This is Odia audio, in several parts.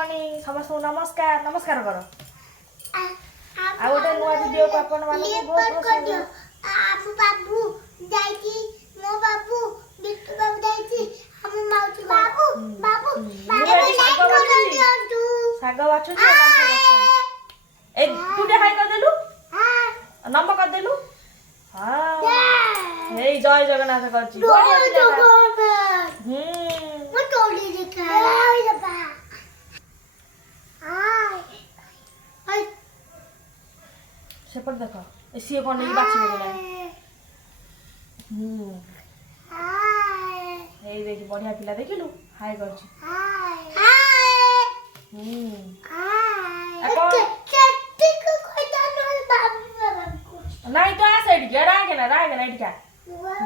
मॉर्निंग समस्त नमस्कार नमस्कार करो आ गोटे नुआ वीडियो को अपन माने बहुत पसंद आपु बाबू जाईची मो बाबू बिट्टू बाबू जाईची हम माउची बाबू बाबू साग बाछु ए तू दे हाय कर देलु हां नंबर कर देलु हां हे जय जगन्नाथ करची मैं टोली दिखा सेपट देखो ए सी कोन नहीं बाछि बोला हे देखि बढ़िया पिला देखिलु हाय करची नहीं तो आ साइड के रागे ना इट का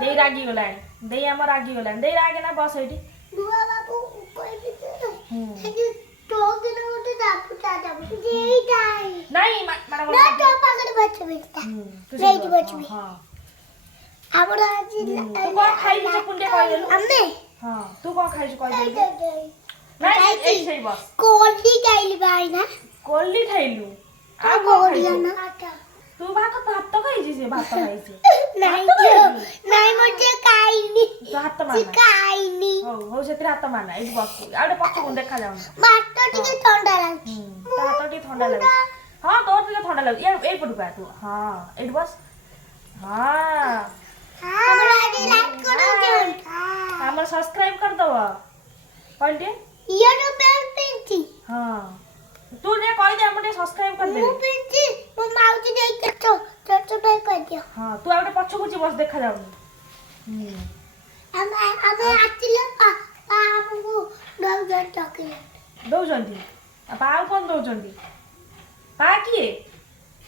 दे रागी गलानी दे हम रागी गलानी दे रागे ना बस एठी दुआ बाबू कोई भी तो दिन उठे दापुटा दापु देई नहीं मारा ना तो पकड़ बच्चे बेटा नहीं बच्चे हां हमरा आज तू को खाई जे पुंडे कह देलु अम्मे हां तू को खाई जे कह देलु नहीं एक सही बस कोल्डी खाइली भाई ना कोल्डी खाइलु आ कोल्डी ना तू भात तो खाई जे भात खाई जे नहीं मुझे खाइनी तो हाथ मारना खाइनी हो सेतिर हाथ मारना एई बस आडे पक्ष को देखा जाउ भात टिके ठंडा लाग ता तो टी ठंडा लाग हां तो टिके ठंडा लाग ए पटु का तू हां एई बस हां हमरा आगे लाइक करो जन हमर सब्सक्राइब कर दो पलटे यूट्यूब पे पिंची हां तू ने कह दे हमरे सब्सक्राइब कर दे मु पिंची मो माउजी देख तो पे कर दियो हां तू आडे पक्ष को बस देखा जाउ हम आतिले पा हमको दौजन चॉकलेट दौजंती पाउ कोन दौजंती पा किए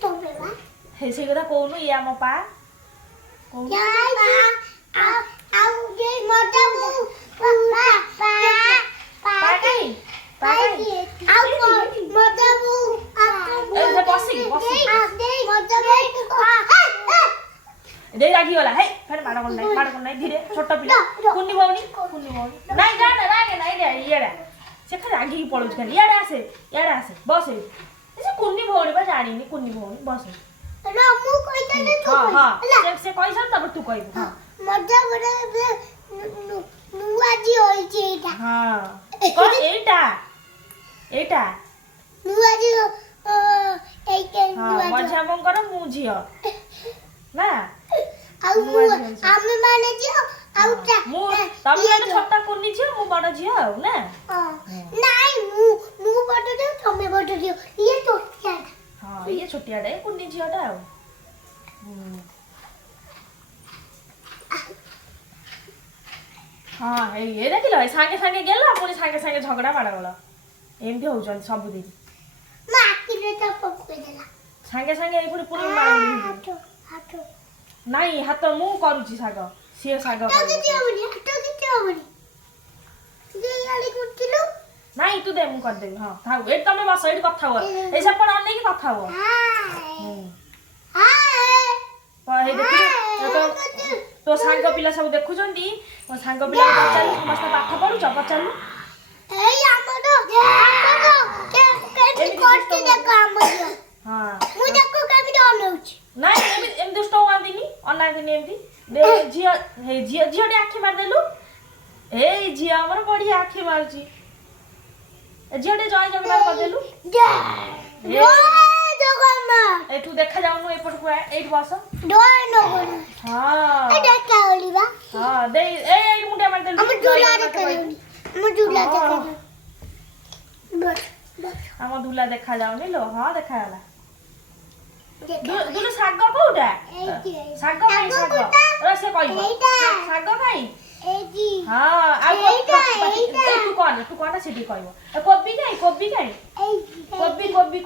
तो बेला हे से कथा कोनु या म पा कोन आ जे मोटा पा पाई आओ मोटा ए बसी दे मोटा दे रागी वाला हे फेर मार कोन नहीं धीरे छोटा पिला कुन्नी भौनी नहीं जा ना रागे नहीं दे येडा से खा रागी की पळुछ खाली येडा आसे बस ए कुन्नी भौनी बा जानी नहीं कुन्नी भौनी बस ना मु कइता ने तू हां से कइसन तब तू कइबू हां मजा बडे नुआजी होई छे एटा हां कोन एटा नुआजी एके हां मजा मन कर मु झियो ना आउ आमे माने जियो आउटा मु तब ने छोटा कुन्नी छियो मु बड़ झियो ना नहीं मु बड़ दियो तमे बड़ दियो ये छोटिया हां ये छोटिया डे कुन्नी झियोटा हां हे ये देखिलो संगे संगे गेला पुनी संगे संगे झगड़ा माडा गला एमती होउछन सब दिन माकी ने तो पकड़ देला संगे संगे ए पुनी पुनी माडा हाथ नहीं हाथ मु करूची साग से साग तो किते होबनी जे याली कुटिलो नहीं तू दे मु कर दे हां थाउ ए तमे बस एठी कथा हो ए सब पर अन्ने की कथा हो हां हे देखि तो सांग पिला सब देखु जंदी ओ सांग पिला पचाल मस्त पाठ पढु छ पचाल ए हमरो के कोटी देखा हमरो हां मु देखो केमि डनउछ नहीं एम दुष्ट वांदिनी अन्ना दिनी एमती दे जिया हे जिया डे आखी मार देलु ए जिया हमर बड़ी आखी मारची जिया डे जय जगन्नाथ कर देलु जय जगन्नाथ ए तू देखा जाउनु ए पट पुरा एट बस डोय न हां ए देखा ओलिबा हां दे ए मुंडे मार देलु हम दुला देखा मु दुला देखा बस हम दुला देखा जाउनी लो हां देखा जाला दुला साग कोउटा साग खाई साग रसे कइबो साग खाई एजी हां आ तू कोन सिटी कइबो कोबी खाई कोबी कोबी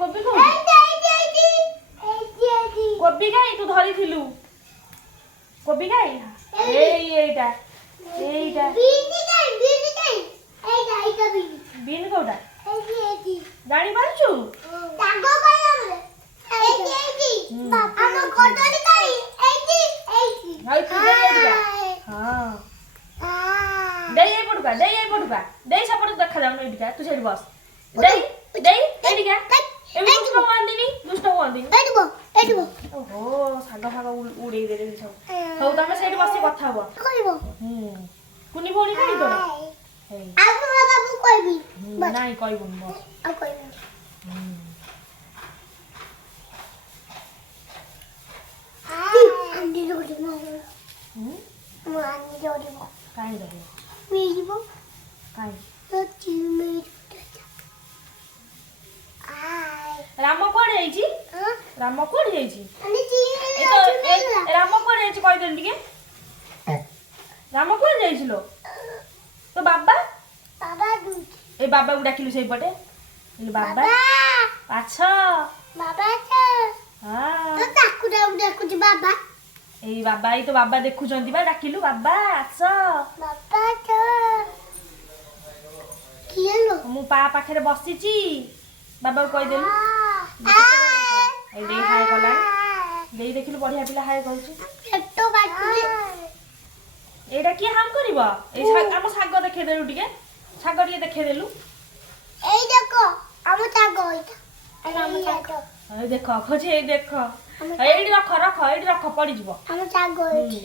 कोबी खाई तू धरी थिलु कोबी खाई एइटा बीनी खाई एइटा बीन कोउटा एजी गाड़ी मारछु साग खाई हमरे एजी हम कोटली खाई एजी हाय तू दे एइटा हां दे ए पडुका दे सपड देखा जाउनु एइटा तू सेठी बस ଦେଇ ଦେଇ ଏଠିକା ଏମିତି ଦୁଷ୍ଟ ହୁଅନ୍ତିନି ଓହୋ ଶାଗ ଫାଗ ଉଡେଇ ଦେଲେ ସବୁ ହଉ ତମେ ସେଇଠି ବସି କଥା ହୁଅ କୁନି ଭଉଣୀ କାହିଁ ତୋର ନାଇଁ କହିବୁନି ବସ କାହିଁ ରହିବ କାହିଁ ରାମ କୁଆଡେ ଯାଇଛି ରାମ କୁଆଡେ ଯାଇଛି ରାମ କୁଆଡେ ଯାଇଛି କହିଦେଲି ଟିକେ ରାମ କୁଆଡେ ଯାଇছিল ତୋ ବାବା ଏ ବାବାକୁ ଡାକିଲୁ ସେଇପଟେ ବାବା ଆଛ ଏଇ ବାବା ଏଇ ତ ବାବା ଦେଖୁଛନ୍ତି ବା ଡାକିଲୁ ବାବା ଆସ ମୁଁ ପା ପାଖରେ ବସିଛି ବାବାକୁ କହିଦେଲୁ ଦେଇ ହାୟ କଲାଣି ଦେଇ ଦେଖିଲୁ ବଢିଆ ପିଲା ହାୟ କରୁଛି ଏଇଟା କିଏ ହାମ କରିବ ଏଇ ଆମ ଶାଗ ଦେଖେଇଦେଲୁ ଟିକେ ଶାଗ ଟିକେ ଦେଖେଇଦେଲୁ ଦେଖ ଖୋଜି ଏଇ ଦେଖ ଏଇଠି ରଖ ଏଇଠି ପଡିଯିବ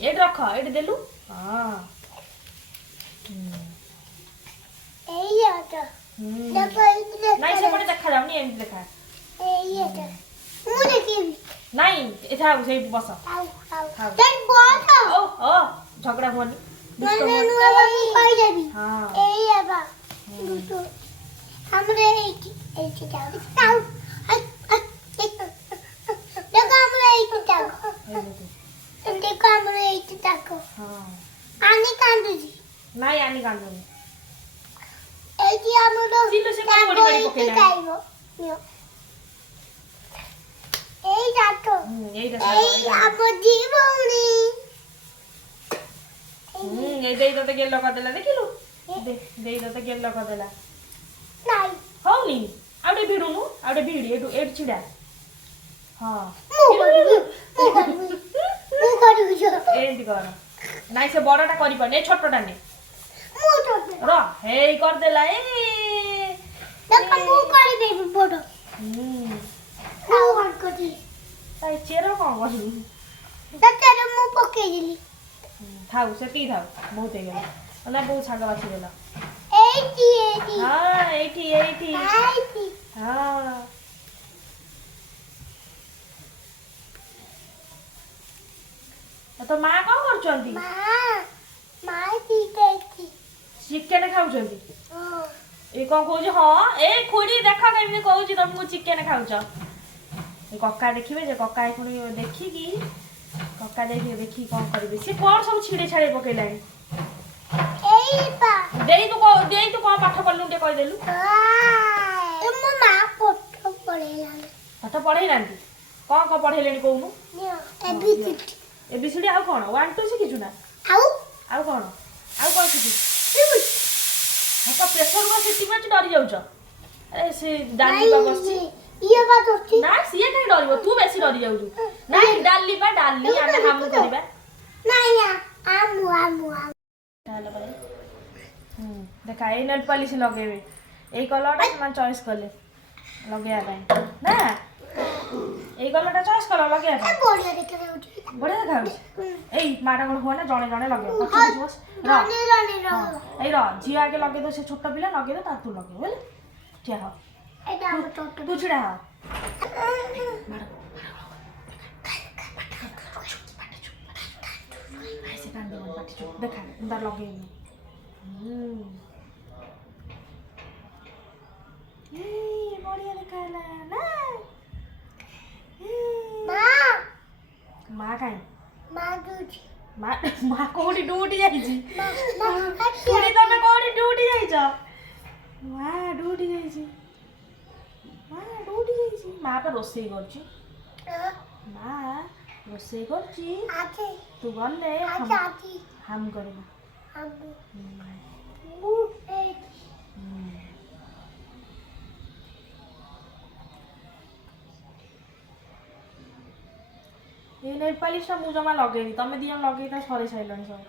ଏଇଠି ରଖ ଏଇଠି ଦେଲୁ ନାଇଁ ସେପଟେ ଦେଖାଯାଉନି ଏମିତି ଦେଖା ନାଇଁ ଏଠା ସେଇଠି ବସ ଝଗଡା ହୁଅନି ନାଇଁ ଆନି କାନ୍ଦୁନି ସିଲୁ ସେ କଣ ପଡି ପକେଇଲା ଦେଇ ତତେ ଗେଲ କରିଦେଲା ଦେଖିଲୁ ଦେଇ ତତେ ଗେଲ କରିଦେଲା ହଉନି ଆଉ ଟିକେ ଭିଡୁନୁ ଆଉ ଟିକେ ଭିଡି ଏଠୁ ଛିଡା ଏମିତି କର ନାଇଁ ସେ ବଡଟା କରିପାରୁନି ଏ ଛୋଟଟା ନେ ହେଇ କରିଦେଲା ଚେର କଣ କରିବୁ ଥାଉ ସେତିକି ଥାଉ ବହୁତ ହେଇଗଲା ନା ବହୁତ ଶାଗ ବାଛିଦେଲା ଏଇଠି ତୋ ମା କଣ କରୁଛନ୍ତି ଚିକେନ ଖାଉଛନ୍ତି ଏ କଣ କହୁଛି ଏ ଖୁଡି ଦେଖ କେମିତି କହୁଛି ତମକୁ ଚିକେନ ଖାଉଛ କକା ଦେଖିବେ ଯେ କକା ପୁଣି ଦେଖିକି ଦେଖିକି କଣ କରିବେ ସେ କଣ ସବୁ ଛିଡେଇ ଛାଡେଇ ପକେଇଲାଣି ଦେଇ ତୁ କଣ ପାଠ ପଢିଲୁ ଟିକେ କହିଦେଲୁ ପାଠ ପଢେଇନାହାନ୍ତି କଣ ପଢେଇଲେଣି କହୁନୁ ଏବିସିଡି ଆଉ କଣ 1 2 ଶିଖିଛୁ ନା ଆଉ କଣ ଶିଖିଛୁ ପ୍ରେସର ସିଟି ମାରୁଛି ଡରି ଯାଉଛ ସେ ଡାଲି ବା ବସିଛି ନା ସିଏ କାହିଁ ଡରିବ ତୁ ବେଶୀ ଡରି ଯାଉଛୁ ନାଇଁ ଡାଲି ଆମେ ହାମ କରିବା ଦେଖା ଏଇ ନେଲ ପଲିସ ଲଗେଇବେ ଏଇ କଲରଟା ସେମାନେ ଚଏସ୍ କଲେ ଲଗେଇବା ପାଇଁ ନା ଏଇ କଲରଟା ଚଏସ୍ କଲ ଲଗେଇବା ପାଇଁ ବଢିଆ ଦେଖାଯାଉଛି ଏଇ ମାଡ ଗୋଳ ହୁଅ ନା ଜଣେ ଲଗେଇବ ଏଇ ଝିଅ ଆଗେ ଲଗେଇ ଦଉ ସେ ଛୋଟ ପିଲା ଲଗେଇ ଦଉ ତୁ ଲଗେଇବୁ ହେଲା ଠିଆ ହ ତୁ ଛିଡା ହ ଦେଖା ତାର ଲଗେଇବି ବଢିଆ ଦେଖାହେଲା ନା ମା କାଇଁ ମା କୋଉଠି ଡ୍ୟୁଟି ଯାଇଛି ତମେ କୋଉଠି ଡ୍ୟୁଟି ଯାଇଛ ମା ଡ୍ୟୁଟି ଯାଇଛି ମା ପା ରୋଷେଇ କରୁଛି ତୁ ଗଲେ ହାମ କରିବୁ ये नेल पॉलिश मु जमा लगेनी तमे दियम लगेई त सरे साइलनी सब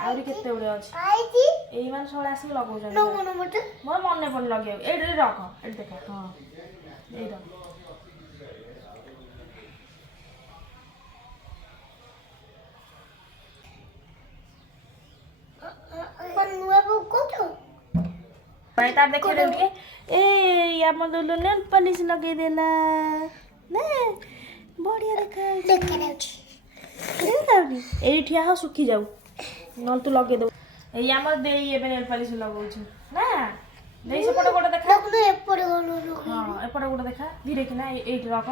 आउरी केते उडे अछि ଏଇ ମାନେ ସବୁବେଳେ ଆସିକି ଲଗାଉଛନ୍ତି ଲଗଉନ ମତେ ମୋର ମନେ ପଡୁନି ଲଗେଇବାକୁ ଏଇଠି ରଖ ଏଇଠି ଦେଖା ହଁ ଏଇଟା ନୂଆ ବୋଉ କହୁଛୁ ଭାଇ ତାର ଦେଖେଇଦେବୁ ଟିକେ ଏଇ ଆମ ଦୁଲୁ ନେଲ ପଲିସ ଲଗେଇଦେଲା ନା ବଢିଆ ଦେଖାଯାଉଛି ଦେଖାଯାଉନି ଏଇଠି ଠିଆ ହଉ ଶୁଖି ଯାଉ ନହେଲେ ତୁ ଲଗେଇଦେବୁ ଏଇ ଆମର ଦେଇ ଏବେ ନେଲ ପଲିସ ଲଗଉଛି ନା ଦେଇ ସେପଟେ ଗୋଟେ ଦେଖା ଏପଟେ ହଁ ଏପଟେ ଗୋଟେ ଦେଖା ଧୀରେ କିନା ଏଇଠି ରଖ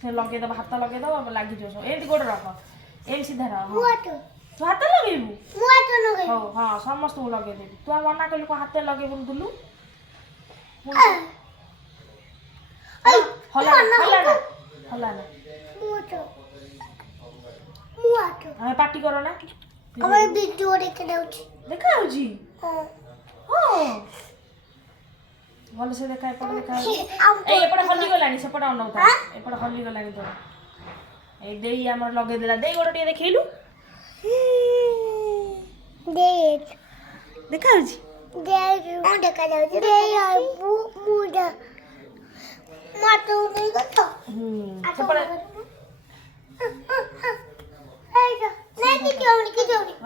ସେ ଲଗେଇଦବ ହାତ ଲଗେଇଦବ ଲାଗିଯିବ ସବୁ ଏମିତି ଗୋଟେ ରଖ ଏମିତି ସିଧା ରହ ତୁ ହାତ ଲଗେଇବୁ ହଉ ହଁ ସମସ୍ତଙ୍କୁ ଲଗେଇଦେବି ତୁ ଆଉ ମନା କଲୁ କଣ ହାତରେ ଲଗେଇବୁନି ଦୁଲୁ ହଲା ନା ଆମେ ପାଟି କର ନା ଦେଖା ହଉଛି ହଁ ଭଲସେ ଦେଖା ଏପଟେ ଦେଖା ଏଇ ଏପଟେ ହଲିଗଲାଣି ସେପଟେ ଅନଉଥା ଏପଟେ ହଲିଗଲାଣି ତୋର ଏଇ ଦେଇ ଆମର ଲଗେଇଦେଲା ଦେଇ ଗୋଡ଼ ଟିକେ ଦେଖେଇଲୁ ଦେଖା ହଉଛି ସେପଟେ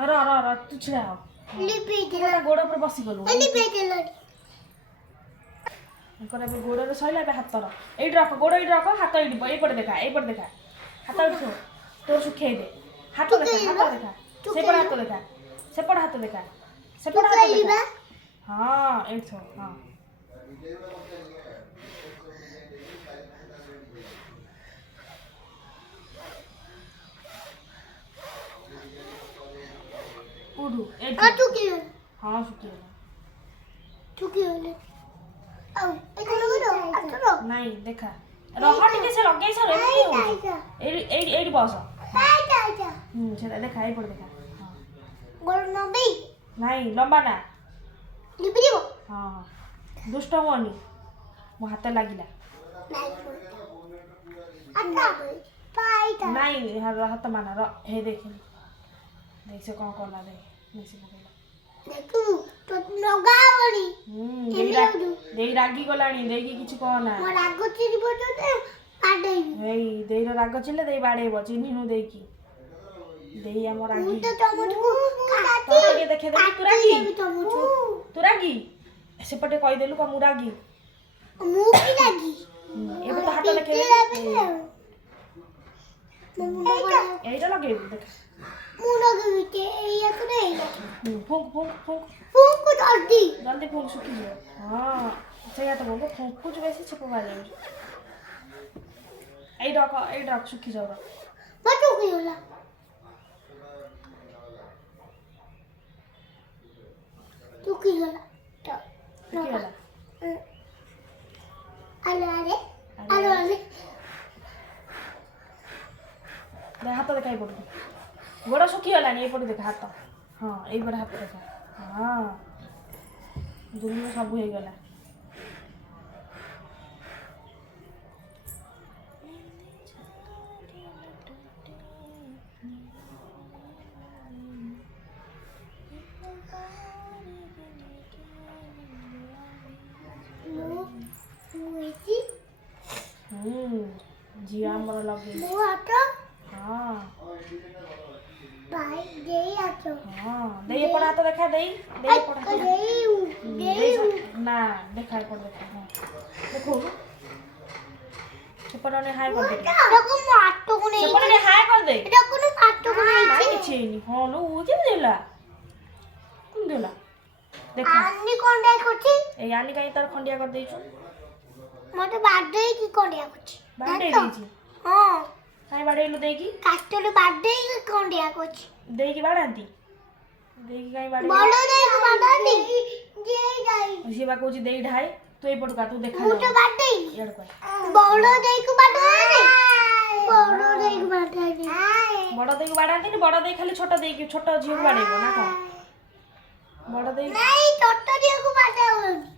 ର ତୁ ଛିଡ଼ା ହ ଗୋଡ଼ ଉପରେ ବସିଗଲୁ ଏବେ ଗୋଡ଼ରେ ସରିଲା ଏବେ ହାତର ଏଇଠି ରଖ ଗୋଡ଼ ଏଇଠି ରଖ ହାତ ଏଇଠି ଏଇପଟେ ଦେଖା ହାତ ଏଇଠି ଶୁଣ ତୋର ଶୁଖେଇ ଦେ ହାତ ଦେଖା ସେପଟେ ହାତ ଦେଖା ସେପଟେ ହାତ ଦେଖା ହଁ ଏଇଠି ହଁ ଉଠୁ ହଁ ଶୁଖିଗଲା ନାଇଁ ଦେଖା ରହ ଟିକେ ସେ ଲଗେଇ ସାର ଏଇଠି ବସ ସେଟା ଦେଖା ଏଇପଟେ ଦେଖା ନାଇଁ ଲମ୍ବା ନା ହଁ ଦୁଷ୍ଟ ହୁଅନି ମୋ ହାତ ଲାଗିଲା ନାଇଁ ହାତ ମାନା ହେ ଦେଖ ସେ କ'ଣ କଲା ମିଶି ପକେଇଲା ଦେଇ ରାଗି ଗଲାଣି ଦେଇକି କିଛି କହନା ଏଇ ଦେଇର ରାଗ ଥିଲେ ଦେଇ ବାଡ଼େଇବ ଚିହ୍ନିନୁ ଦେଇକି ଦେଇ ଆମ ରାଗି ଦେଖେଇଦେଲୁ ତୁ ରାଗି ସେପଟେ କହିଦେଲୁ କଣ ମୁଁ ରାଗି ଏବେ ତ ହାତ ଦେଖେଇଦେଲୁ এইটা লগাইবি দেখ ମୁଁ ଲଗେଇବି ଏଇଆ ତ ଏଇଆ ଫୁଙ୍କ ଜଲ୍ଦି ଜଲ୍ଦି ଫୁଙ୍କ ଶୁଖିଯିବ ହଁ ସେଇଆ ତ ବୋଲ ଫୁଙ୍କୁଛୁ ବେଶୀ ଛେପ ବାହାରିଯାଉଛି ଏଇଟା ରଖ ଶୁଖିଯାଉ ଶୁଖିଗଲା ଶୁଖିଗଲା ଆରେ ହାତ ଦେଖା ଏଇପଟୁ ଗୋଡ଼ ଶୁଖିଗଲାଣି ଏଇପଟୁ ଦେଖା ହାତ ହଁ ଏଇପଟେ ହାତ ଦେଖା ହଁ ଦୁନିଆ ସବୁ ହେଇଗଲା ଝିଅ ଆମର ଲଗେଇ ହଁ ଦେଇ ଏପଟ ହାତ ଦେଖା ଦେଇ ଏପଟ ହାତ ନା ଦେଖା ଏପଟ ଦେଖା ହଁ ଦେଖଉଛୁ ସେପଟେ ହାଇ କରିଦେ ସେପଟେ ହାଇ କରିଦେ କିଛି ହେଇନି ହଁ ଲୋ କେମିତି ହେଲା କେମିତି ହେଲା ଦେଖା ଏଇ ଆନି କାହିଁ ତାର ଖଣ୍ଡିଆ କରିଦେଇଛୁ ମତେ ବାଡେଇକି କଣ୍ଡିଆ କରୁଛି ବାଡେଇ ଦେଇଛି ହଁ କାଇଁ ବାଡେଇଲୁ ଦେଇକି କାଷ୍ଟରେ ବାଡେଇକି କଣ୍ଡିଆ କରୁଛି ଦେଇକି ବାଡାନ୍ତି ଦେଇକି କାଇଁ ବାଡେଇ ବଡ ଦେଇକି ବାଡାନ୍ତି ସିଏ ବା କହୁଛି ଦେଇ ଢାଏ ତୁ ଏଇପଟୁ କା ତୁ ଦେଖା ମୁଁ ତ ବାଡେଇ ଇଆଡେ କହ ବଡ ଦେଇକି ବାଡାନ୍ତି ବଡ ଦେଇକି ବାଡାନ୍ତିନି ବଡ ଦେଇ ଖାଲି ଛୋଟ ଝିଅକୁ ବାଡେଇବ ନା କଣ ବଡ ଦେଇ ନାଇଁ ଛୋଟ ଝିଅକୁ ବାଡାଉନି